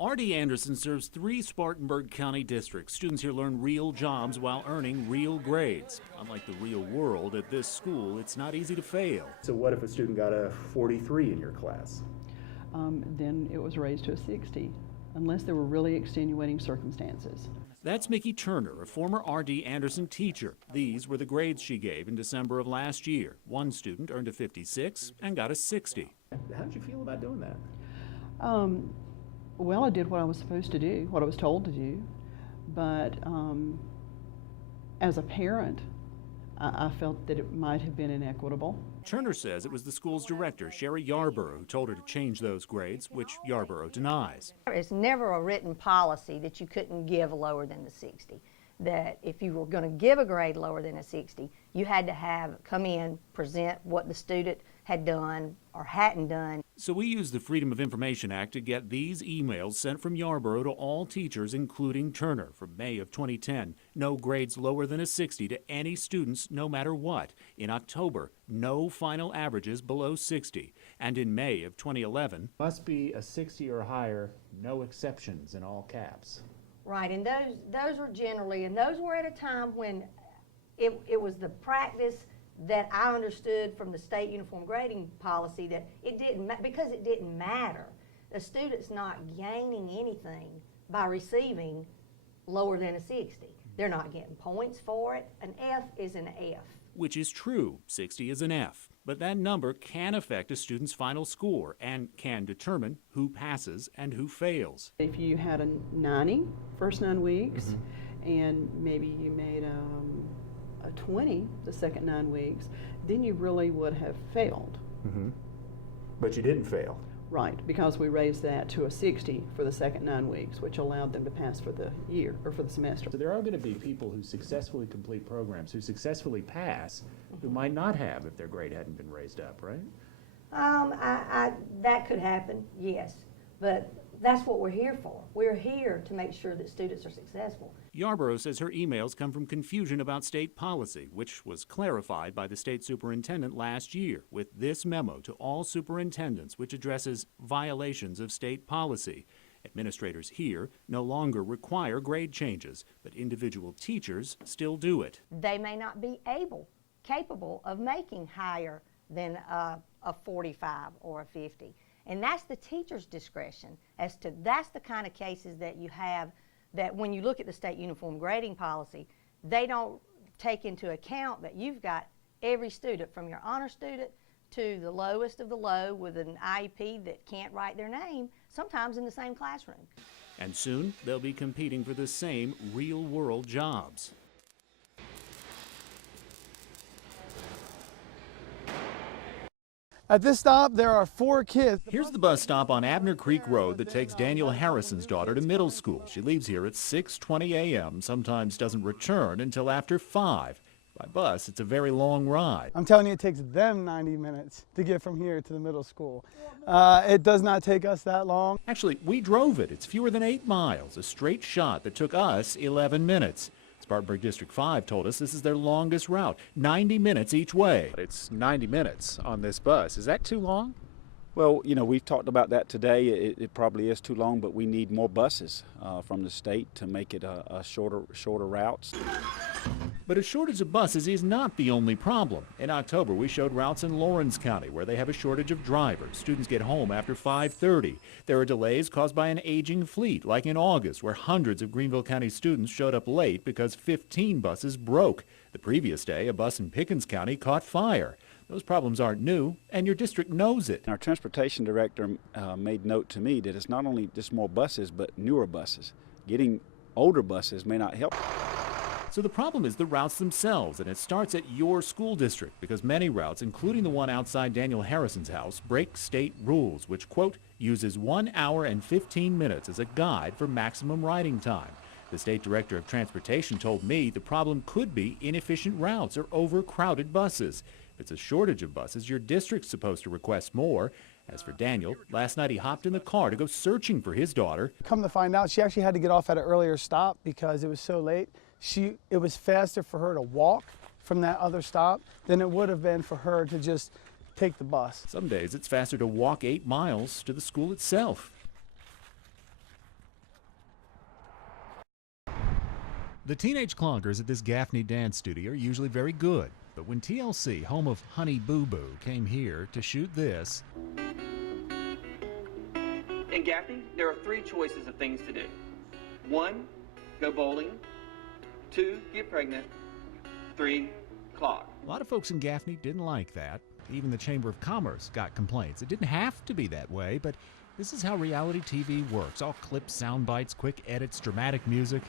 R.D. Anderson serves 3 Spartanburg County districts. Students here learn real jobs while earning real grades. Unlike the real world, at this school, it's not easy to fail. So what if a student got a 43 in your class? Then it was raised to a 60, unless there were really extenuating circumstances. That's Mickey Turner, a former R.D. Anderson teacher. These were the grades she gave in December of last year. One student earned a 56 and got a 60. How did you feel about doing that? Well, I did what I was supposed to do, what I was told to do, but as a parent, I felt that it might have been inequitable. Turner says it was the school's director, Sherry Yarborough, who told her to change those grades, which Yarborough denies. It's never a written policy that you couldn't give lower than the 60. That if you were going to give a grade lower than a 60, you had to come in, present what the student had done or hadn't done. So we used the Freedom of Information Act to get these emails sent from Yarborough to all teachers, including Turner, from May of 2010. No grades lower than a 60 to any students, no matter what. In October, no final averages below 60. And in May of 2011, Must be a 60 or higher, no exceptions in all caps. Right, and those were generally, and those were at a time when it was the practice that I understood from the state uniform grading policy that it didn't, because it didn't matter. The student's not gaining anything by receiving lower than a 60. They're not getting points for it. An F is an F. which is true, 60 is an F. But that number can affect a student's final score and can determine who passes and who fails. If you had a 90 first 9 weeks, and maybe you made a 20 the second 9 weeks, then you really would have failed. But you didn't fail. Right, because we raised that to a 60 for the second 9 weeks, which allowed them to pass for the year, or for the semester. So there are going to be people who successfully complete programs, who successfully pass, who might not have if their grade hadn't been raised up, right? That could happen, yes. But that's what we're here for. We're here to make sure that students are successful. Yarborough says her emails come from confusion about state policy, which was clarified by the state superintendent last year with this memo to all superintendents, which addresses violations of state policy. Administrators here no longer require grade changes, but individual teachers still do it. They may not be capable of making higher than a 45 or a 50. And that's the teacher's discretion as to, that's the kind of cases that you have that when you look at the state uniform grading policy, they don't take into account that you've got every student from your honor student to the lowest of the low with an IEP that can't write their name, sometimes in the same classroom. And soon they'll be competing for the same real-world jobs. At this stop, there are 4 kids. Here's the bus stop on Abner Creek Road that takes Daniel Harrison's daughter to middle school. She leaves here at 6:20 a.m., sometimes doesn't return until after 5. By bus, it's a very long ride. I'm telling you, it takes them 90 minutes to get from here to the middle school. It does not take us that long. Actually, we drove it. It's fewer than 8 miles, a straight shot that took us 11 minutes. Spartanburg District 5 told us this is their longest route, 90 minutes each way. It's 90 minutes on this bus. Is that too long? Well, you know, we've talked about that today. It probably is too long, but we need more buses from the state to make it a shorter routes. But a shortage of buses is not the only problem. In October, we showed routes in Lawrence County where they have a shortage of drivers. Students get home after 5:30. There are delays caused by an aging fleet, like in August, where hundreds of Greenville County students showed up late because 15 buses broke. The previous day, a bus in Pickens County caught fire. Those problems aren't new, and your district knows it. Our transportation director made note to me that it's not only just more buses, but newer buses. Getting older buses may not help. So the problem is the routes themselves, and it starts at your school district because many routes, including the one outside Daniel Harrison's house, break state rules, which, quote, uses 1 hour and 15 minutes as a guide for maximum riding time. The state director of transportation told me the problem could be inefficient routes or overcrowded buses. If it's a shortage of buses, your district's supposed to request more. As for Daniel, last night he hopped in the car to go searching for his daughter. Come to find out, she actually had to get off at an earlier stop because it was so late. It was faster for her to walk from that other stop than it would have been for her to just take the bus. Some days it's faster to walk 8 miles to the school itself. The teenage cloggers at this Gaffney dance studio are usually very good, but when TLC, home of Honey Boo Boo, came here to shoot this, in Gaffney, there are 3 choices of things to do. 1, go bowling. 2, get pregnant. 3, clog. a lot of folks in Gaffney didn't like that. Even the Chamber of Commerce got complaints. It didn't have to be that way, but this is how reality TV works. All clips, sound bites, quick edits, dramatic music,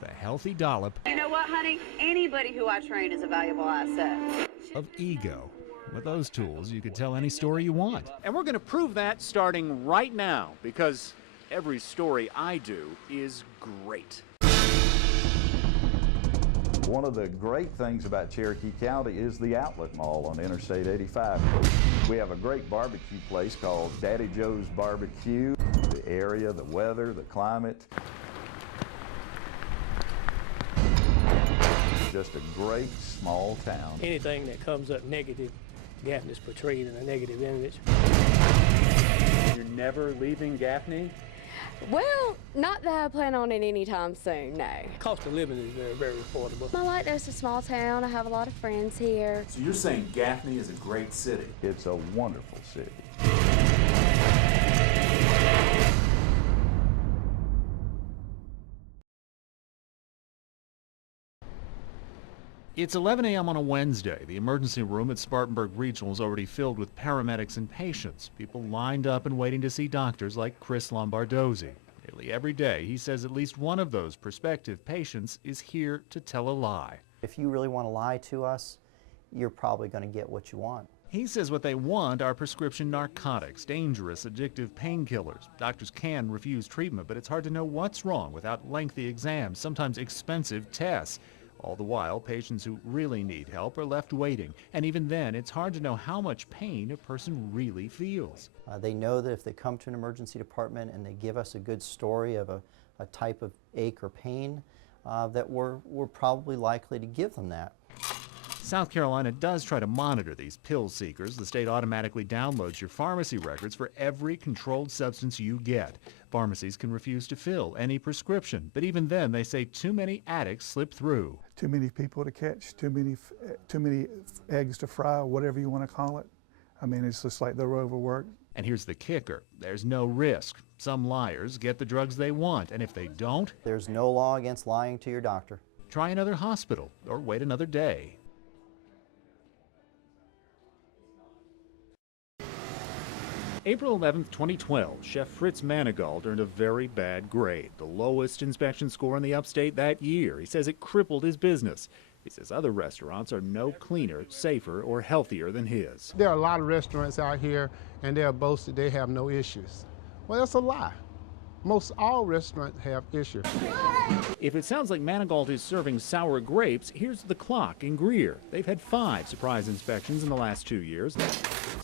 with a healthy dollop You know what, honey? Anybody who I train is a valuable asset. of ego. With those tools, you could tell any story you want. And we're going to prove that starting right now, because every story I do is great. One of the great things about Cherokee County is the outlet mall on Interstate 85. We have a great barbecue place called Daddy Joe's Barbecue. The area, the weather, the climate. Just a great small town. Anything that comes up negative, Gaffney's portrayed in a negative image. You're never leaving Gaffney? Well, not that I plan on it anytime soon, no. Cost of living is very, very affordable. I like this, a small town. I have a lot of friends here. So you're saying Gaffney is a great city? It's a wonderful city. It's 11 a.m. on a Wednesday. The emergency room at Spartanburg Regional is already filled with paramedics and patients, people lined up and waiting to see doctors like Chris Lombardozzi. Nearly every day, he says at least one of those prospective patients is here to tell a lie. If you really want to lie to us, you're probably going to get what you want. He says what they want are prescription narcotics, dangerous, addictive painkillers. Doctors can refuse treatment, but it's hard to know what's wrong without lengthy exams, sometimes expensive tests. All the while, patients who really need help are left waiting. And even then, it's hard to know how much pain a person really feels. They know that if they come to an emergency department and they give us a good story of a type of ache or pain, that we're probably likely to give them that. South Carolina does try to monitor these pill seekers. The state automatically downloads your pharmacy records for every controlled substance you get. Pharmacies can refuse to fill any prescription, but even then they say too many addicts slip through. Too many people to catch, too many eggs to fry, whatever you want to call it. I mean, it's just like they're overworked. And here's the kicker. There's no risk. Some liars get the drugs they want, and if they don't, There's no law against lying to your doctor. try another hospital or wait another day. April 11, 2012, Chef Fritz Manigault earned a very bad grade, the lowest inspection score in the upstate that year. He says it crippled his business. He says other restaurants are no cleaner, safer, or healthier than his. There are a lot of restaurants out here, and they're boasted they have no issues. Well, that's a lie. Most all restaurants have issues. If it sounds like Manigault is serving sour grapes, here's the clock in Greer. They've had 5 surprise inspections in the last 2 years.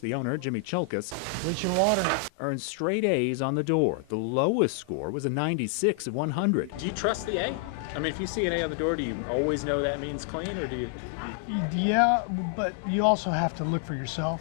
The owner, Jimmy Cholkus, Bleaching water. earned straight A's on the door. The lowest score was a 96 of 100. Do you trust the A? I mean, if you see an A on the door, do you always know that means clean, or do you? Yeah, but you also have to look for yourself.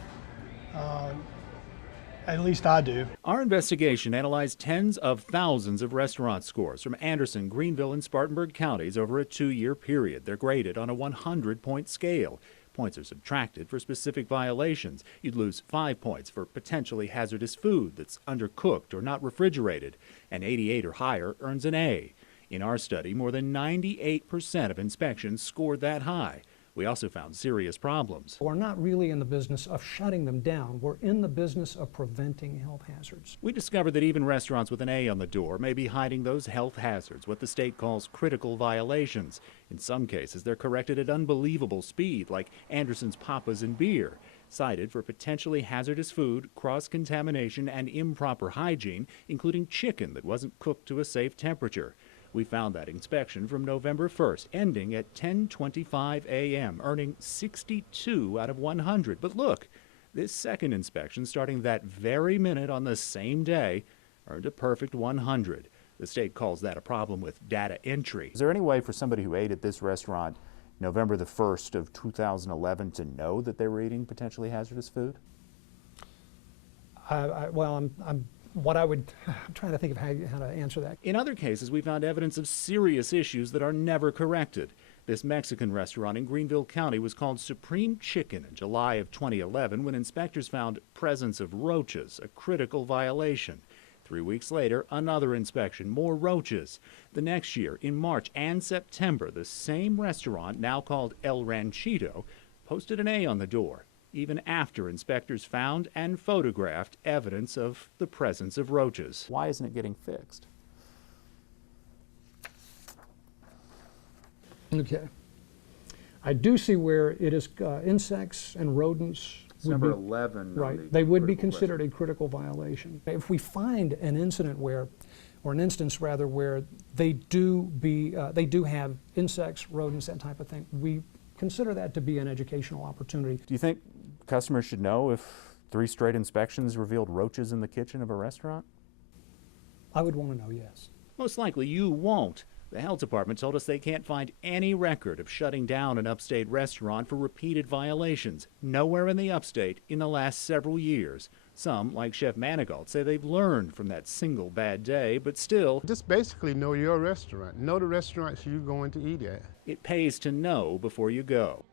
At least I do. Our investigation analyzed tens of thousands of restaurant scores from Anderson, Greenville, and Spartanburg counties over a 2-year period. They're graded on a 100-point scale. Points are subtracted for specific violations. You'd lose 5 points for potentially hazardous food that's undercooked or not refrigerated. An 88 or higher earns an A. In our study, more than 98% of inspections scored that high. We also found serious problems. We're not really in the business of shutting them down. We're in the business of preventing health hazards. We discovered that even restaurants with an A on the door may be hiding those health hazards, what the state calls critical violations. In some cases, they're corrected at unbelievable speed, like Anderson's Papas and Beer, cited for potentially hazardous food, cross-contamination, and improper hygiene, including chicken that wasn't cooked to a safe temperature. We found that inspection from November 1st, ending at 10:25 a.m., earning 62 out of 100. But look, this second inspection, starting that very minute on the same day, earned a perfect 100. The state calls that a problem with data entry. Is there any way for somebody who ate at this restaurant November the 1st of 2011 to know that they were eating potentially hazardous food? Well, I'm I'm trying to think of how to answer that. In other cases, we found evidence of serious issues that are never corrected. This Mexican restaurant in Greenville County was called Supreme Chicken in July of 2011 when inspectors found presence of roaches, a critical violation. 3 weeks later, another inspection, more roaches. The next year, in March and September, the same restaurant, now called El Ranchito, posted an A on the door, even after inspectors found and photographed evidence of the presence of roaches. Why isn't it getting fixed? Okay. I do see where it is insects and rodents. It's number 11. Right. They would be considered a critical violation. If we find an incident where, or an instance rather, where they do have insects, rodents, that type of thing, we consider that to be an educational opportunity. Do you think customers should know if 3 straight inspections revealed roaches in the kitchen of a restaurant? I would want to know, yes. Most likely you won't. The health department told us they can't find any record of shutting down an upstate restaurant for repeated violations. Nowhere in the upstate in the last several years. Some, like Chef Manigault, say they've learned from that single bad day, but still, Just basically know your restaurant. Know the restaurants you're going to eat at. it pays to know before you go.